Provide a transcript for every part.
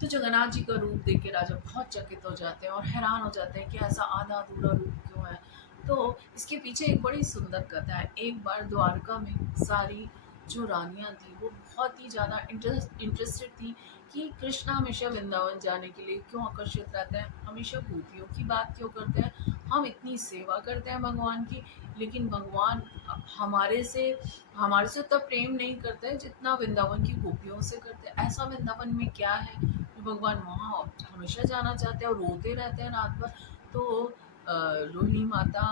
तो जगन्नाथ जी का रूप देख के राजा बहुत चकित हो जाते हैं और हैरान हो जाते हैं कि ऐसा आधा अधूरा रूप क्यों है। तो इसके पीछे एक बड़ी सुंदर कथा है। एक बार द्वारका में सारी जो रानियां थी वो बहुत ही ज़्यादा इंटरेस्टेड थी कि कृष्णा हमेशा वृंदावन जाने के लिए क्यों आकर्षित रहते हैं, हमेशा गोपियों की बात क्यों करते हैं। हम इतनी सेवा करते हैं भगवान की, लेकिन भगवान हमारे से उतना प्रेम नहीं करते जितना वृंदावन की गोपियों से करते हैं। ऐसा वृंदावन में क्या है जो भगवान वहाँ हमेशा जाना चाहते हैं और रोते रहते हैं रात भर। तो रोहिणी माता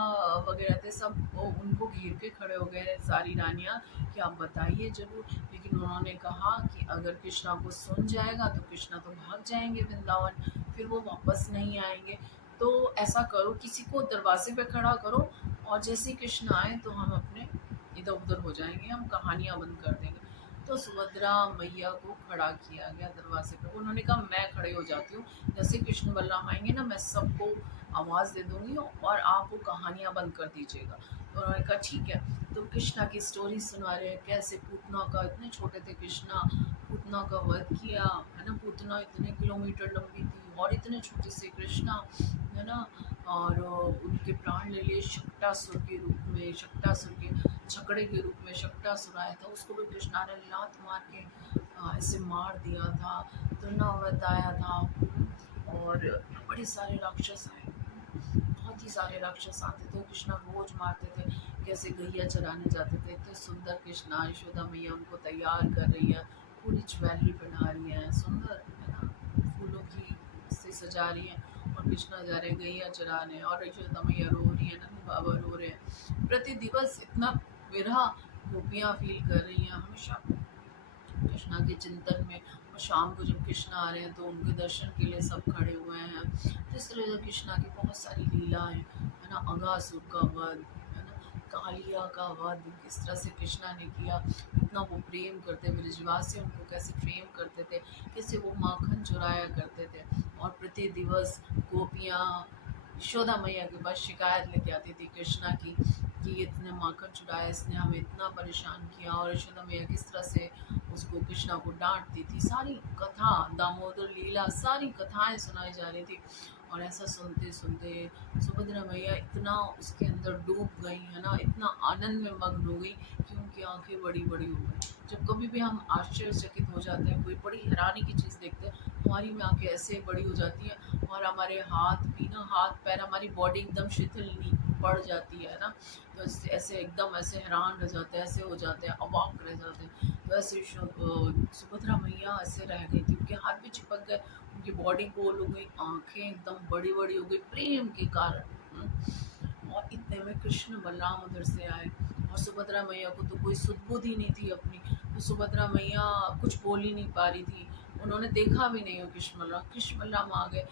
वगैरह थे, सब उनको घेर के खड़े हो गए सारी रानियां कि आप बताइए जरूर। लेकिन उन्होंने कहा कि अगर कृष्णा को सुन जाएगा तो कृष्णा तो भाग जाएंगे वृंदावन, फिर वो वापस नहीं आएंगे। तो ऐसा करो, किसी को दरवाजे पे खड़ा करो और जैसे ही कृष्ण आए तो हम अपने इधर उधर हो जाएंगे, हम कहानियां बंद कर देंगे। तो सुभद्रा मैया को खड़ा किया गया दरवाजे पे। उन्होंने कहा मैं खड़े हो जाती हूँ, जैसे कृष्ण बलराम आएंगे ना मैं सबको आवाज़ दे दूंगी और आप वो कहानियाँ बंद कर दीजिएगा। तो उन्होंने कहा ठीक है। तो कृष्णा की स्टोरी सुना रहे हैं, कैसे पूतना का, इतने छोटे थे कृष्णा, पूतना का वध किया है ना। पूतना इतने किलोमीटर लंबी थी और इतने छोटे से कृष्णा है ना। और उनके प्राण ले लिए शक्टासुर के रूप में, शक्टासुर के छकड़े के रूप में शक्टासुर आया था, उसको भी कृष्णा ने लात मार के ऐसे मार दिया था। तृणावत आया था और बड़े सारे राक्षस आए, बहुत ही सारे राक्षस आते थे, कृष्णा रोज मारते थे। कैसे गैया चराने जाते थे, इतने सुंदर कृष्णा, यशोदा मैया उनको तैयार कर रही है, पूरी ज्वेलरी पहना रही है, सुंदर है ना, फूलों की से सजा रही है और कृष्णा जा रहे गैया चराने और यशोदा मैया रो रही है, नंद बाबा रो रहे हैं। प्रति दिवस इतना विरह गोपियाँ फील कर रही हैं हमेशा कृष्णा के चिंतन में। और शाम को जब कृष्णा आ रहे हैं तो उनके दर्शन के लिए सब खड़े हुए हैं। तो इस तरह से कृष्णा की बहुत सारी लीलाएं है ना, अगासुर का वध है ना, कालिया का वध किस तरह से कृष्णा ने किया, इतना वो प्रेम करते, ब्रजवासी उनको कैसे प्रेम करते थे, कैसे वो माखन चुराया करते थे। और प्रति दिवस गोपियाँ यशोदा मैया के पास शिकायत लेके आती थी कृष्णा की कि इतने माखन चुराया, इसने हमें इतना परेशान किया। और यशोदा मैया किस तरह से उसको कृष्णा को डांटती थी। सारी कथा, दामोदर लीला, सारी कथाएं सुनाई जा रही थी। और ऐसा सुनते सुनते सुभद्रा मैया इतना उसके अंदर डूब गई है ना, इतना आनंद में मग्न हो गई कि उनकी आंखें बड़ी बड़ी हो गई। जब कभी भी हम आश्चर्यचकित हो जाते हैं, कोई बड़ी हैरानी की चीज़ देखते हैं, हमारी में आंखें ऐसे बड़ी हो जाती हैं और हमारे हाथ भी ना, हाथ पैर, हमारी बॉडी एकदम शिथिल पड़ जाती है ना। तो ऐसे एकदम ऐसे हैरान रह जाते हैं, ऐसे हो जाते हैं, अवाक रह जाते हैं। तो ऐसे सुभद्रा मैया ऐसे रह गई थी, उनके हाथ भी चिपक गए, उनकी बॉडी गोल हो गई, आंखें एकदम बड़ी बड़ी हो गई प्रेम के कारण। और इतने में कृष्ण बलराम उधर से आए और सुभद्रा मैया को तो कोई सुध-बुध ही नहीं थी अपनी। तो सुभद्रा मैया कुछ बोल ही नहीं पा रही थी, उन्होंने देखा भी नहीं हो कृष्ण बलराम आ गए,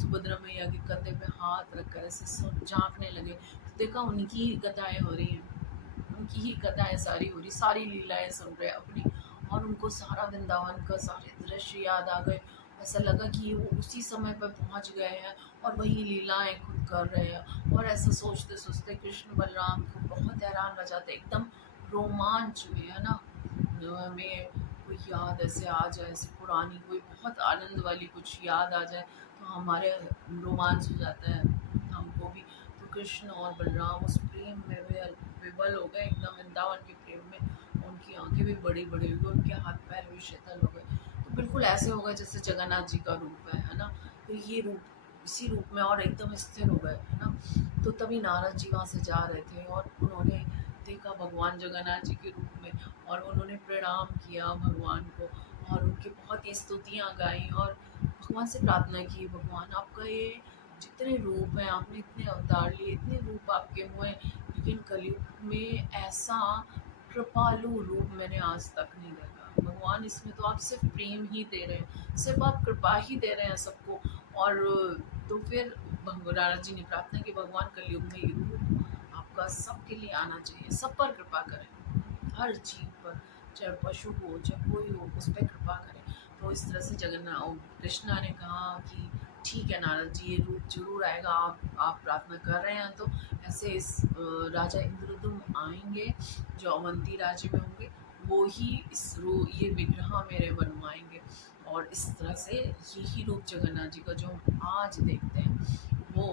सुभद्रा मैया के कंधे पे हाथ रखकर ऐसे झांकने लगे। तो देखा उनकी ही कथाएं हो रही हैं, उनकी ही कथाएं सारी हो रही, सारी लीलाएं सुन रहे अपनी। और उनको सारा वृंदावन का सारे दृश्य याद आ गए। ऐसा लगा कि वो उसी समय पर पहुंच गए हैं और वही लीलाएं खुद कर रहे हैं। और ऐसा सोचते सोचते कृष्ण बलराम को बहुत हैरान रह जाते, एकदम रोमांच में है ना। जो हमें कोई याद ऐसे आ जाए, ऐसे पुरानी कोई बहुत आनंद वाली कुछ याद आ जाए तो हमारे रोमांच हो जाता है हमको भी। तो कृष्ण और बलराम उस प्रेम में विवल हो गए एकदम, वृंदावन के प्रेम में। उनकी आंखें भी बड़ी बड़ी हो गई, उनके हाथ पैर भी शीतल हो गए। तो बिल्कुल ऐसे हो गए जैसे जगन्नाथ जी का रूप है ना। तो ये रूप इसी रूप में और एकदम स्थिर हो गए है ना। तो तभी नारद जी वहाँ से जा रहे थे और उन्होंने देखा भगवान जगन्नाथ जी के रूप में और उन्होंने प्रणाम किया भगवान को और उनकी बहुत ही स्तुतियाँ गाई और भगवान से प्रार्थना की, भगवान आपका ये जितने रूप हैं, आपने इतने अवतार लिए, इतने रूप आपके हुए, लेकिन कलयुग में ऐसा कृपालु रूप मैंने आज तक नहीं देखा। भगवान इसमें तो आप सिर्फ प्रेम ही दे रहे हैं, सिर्फ आप कृपा ही दे रहे हैं सबको। और तो फिर नारद जी ने प्रार्थना की, भगवान कलयुग में ये रूप आपका सबके लिए आना चाहिए, सब पर कृपा करें, हर जीव पर, चाहे पशु हो चाहे कोई हो, उस पर कृपा करें। तो इस तरह से जगन्नाथ कृष्णा ने कहा कि ठीक है नारद जी, ये रूप जरूर आएगा, आप प्रार्थना कर रहे हैं तो ऐसे इस राजा इंद्रदुम्न आएंगे जो अवंती राज्य में होंगे, वो ही ये विग्रह मेरे बनवाएंगे। और इस तरह से यही रूप जगन्नाथ जी का जो हम आज देखते हैं वो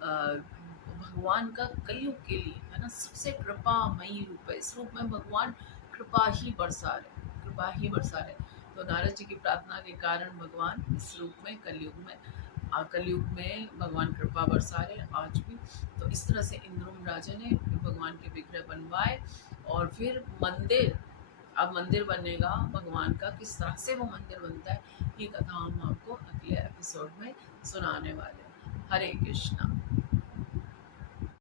भगवान का कलयुग के लिए है ना सबसे कृपामयी रूप है। इस रूप में भगवान कृपा ही बरसा रहे, कृपा ही बरसा रहे। तो नारद जी की प्रार्थना के कारण भगवान इस रूप में कलयुग में भगवान कृपा बरसा रहे आज भी। तो इस तरह से इंद्रुम राजा ने भगवान के विग्रह बनवाए और फिर अब मंदिर बनेगा भगवान का। किस तरह से वो मंदिर बनता है ये कथा हम आपको अगले एपिसोड में सुनाने वाले हैं। हरे कृष्णा।